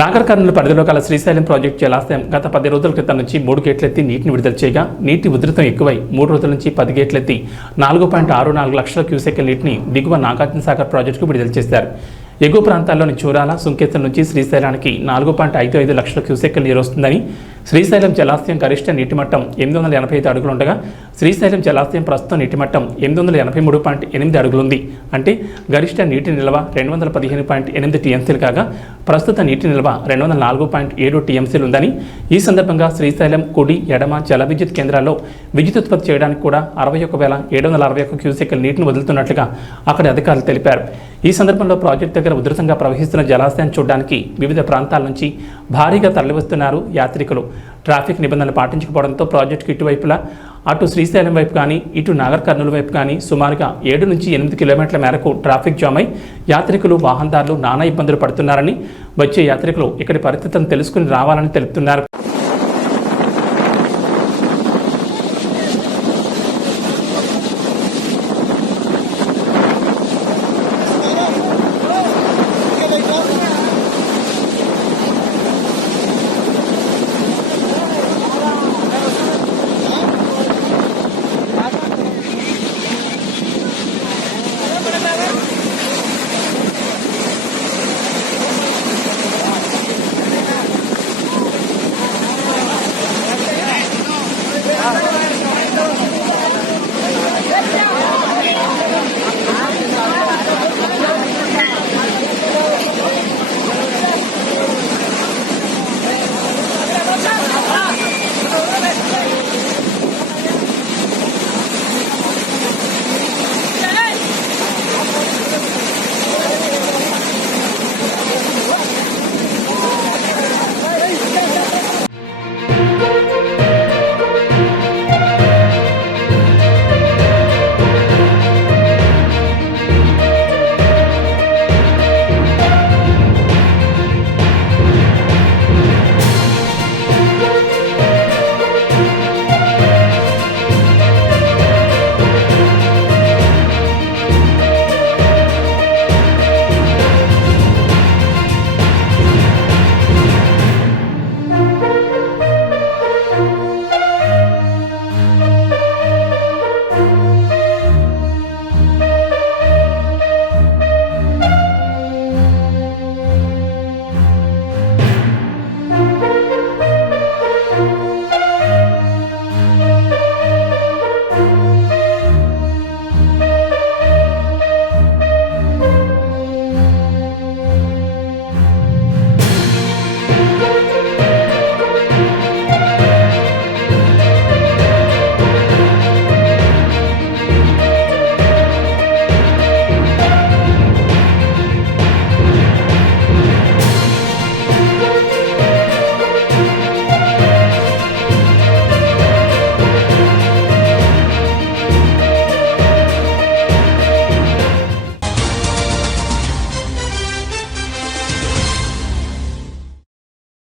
నాగర్ కర్నూలు పరిధిలో గల శ్రీశైలం ప్రాజెక్టు జలాశయం గత 10 రోజుల క్రితం నుంచి 3 గేట్లెత్తి నీటిని విడుదల చేయగా నీటి ఉధృతం ఎక్కువై 3 రోజుల నుంచి 10 గేట్లెత్తి 4.64 లక్షల క్యూసెక్కుల నీటిని దిగువ నాగార్జునసాగర్ ప్రాజెక్టుకు విడుదల చేశారు. ఎగువ ప్రాంతాల్లోని చూరాల, సుంకేతం నుంచి శ్రీశైలానికి 4.55 లక్షల క్యూసెక్కుల నీరు వస్తుందని, శ్రీశైలం జలాశయం గరిష్ట నీటి మట్టం 885 అడుగులు ఉండగా శ్రీశైలం జలాశయం ప్రస్తుతం నీటి మట్టం 883.8 అడుగులుంది. అంటే గరిష్ట నీటి నిల్వ 215.8 టీఎంసీలు కాగా ప్రస్తుత నీటి నిల్వ 204.7 టీఎంసీలు ఉందని, ఈ సందర్భంగా శ్రీశైలం కుడి, ఎడమ జల విద్యుత్ కేంద్రాల్లో విద్యుత్ ఉత్పత్తి చేయడానికి కూడా 61,761 క్యూసెక్కుల నీటిని వదులుతున్నట్లుగా అక్కడి అధికారులు తెలిపారు. ఈ సందర్భంలో ప్రాజెక్టు దగ్గర ఉధృతంగా ప్రవహిస్తున్న జలాశయాన్ని చూడడానికి వివిధ ప్రాంతాల నుంచి భారీగా తరలివస్తున్నారు యాత్రికులు. ట్రాఫిక్ నిబంధనలు పాటించకపోవడంతో ప్రాజెక్టుకు ఇటువైపులా అటు శ్రీశైలం వైపు కానీ ఇటు నాగర్ కర్నూలు వైపు కానీ సుమారుగా 7 నుంచి 8 కిలోమీటర్ల మేరకు ట్రాఫిక్ జామ్ అయి యాత్రికులు, వాహనదారులు నానా ఇబ్బందులు పడుతున్నారని, వచ్చే యాత్రికులు ఇక్కడి పరిస్థితులను తెలుసుకుని రావాలని తెలుపుతున్నారు.